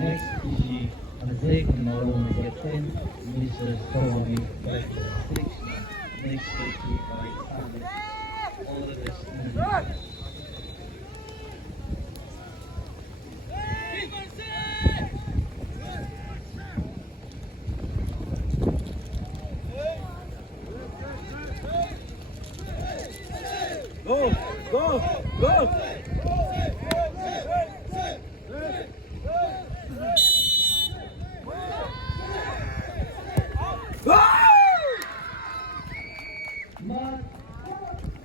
Next is the second round of the 10, Mr. Stormy by 6. Next is by all of this. Go, go, go!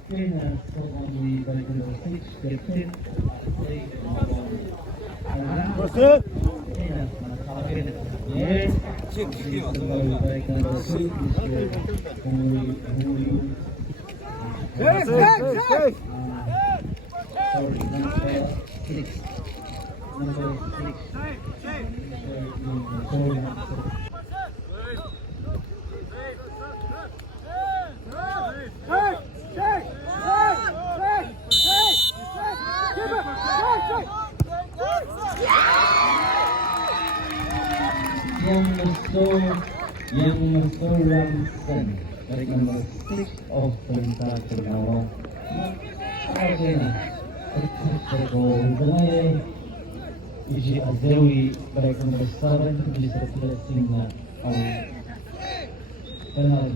Trainer only by number 6, Captain. Yes. Yang Ramsen dari nomor 6 of SANSA Tergawang. Hubungannya isi Azewi baik nomor 7 bisa terpilih kenal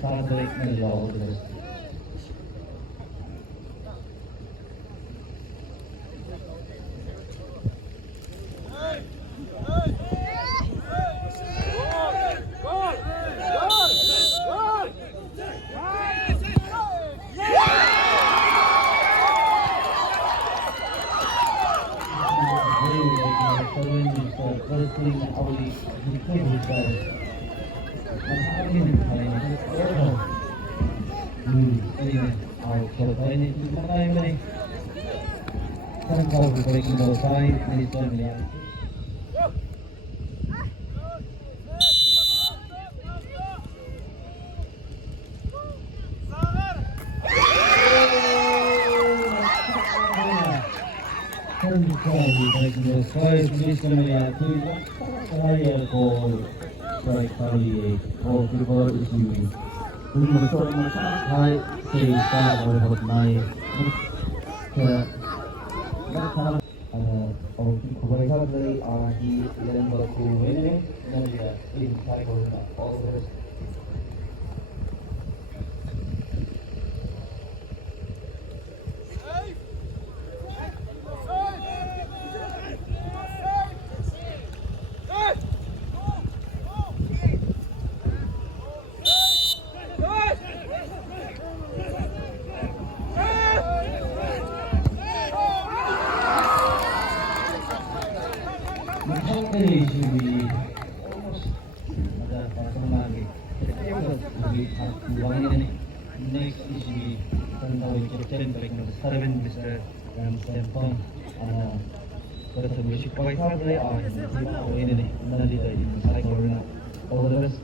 sangat baik menjawab terus. Next is the Captain baik nomor 7, Mr. Ramsen. Bertemu musik baik sekali. Ini nih, nanti dari saya corona. All the best.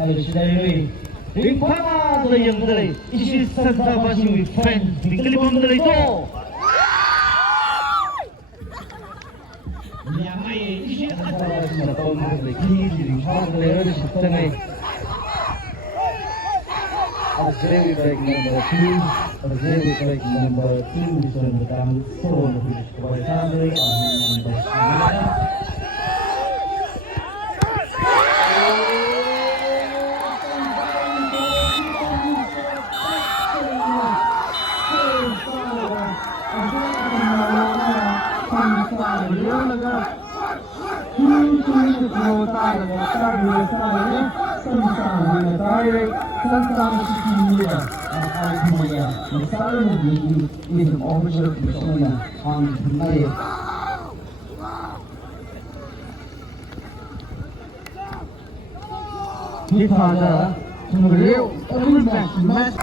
Kalau sudah ini, ringkana dari yang dari isi SANSA masih fans di kelima dari itu. Yang ini isi SANSA masih tahun dari kini ringkana dari setengah. Azewi baik nomor 2, Azewi baik nomor 2 bisa bertambah solo lebih kepada Sandri, nomor beliau laga curi kota laga cari saya SANSA dengan tarik SANSA media semuanya misalnya begini ini official misalnya mengenai kita ada beliau match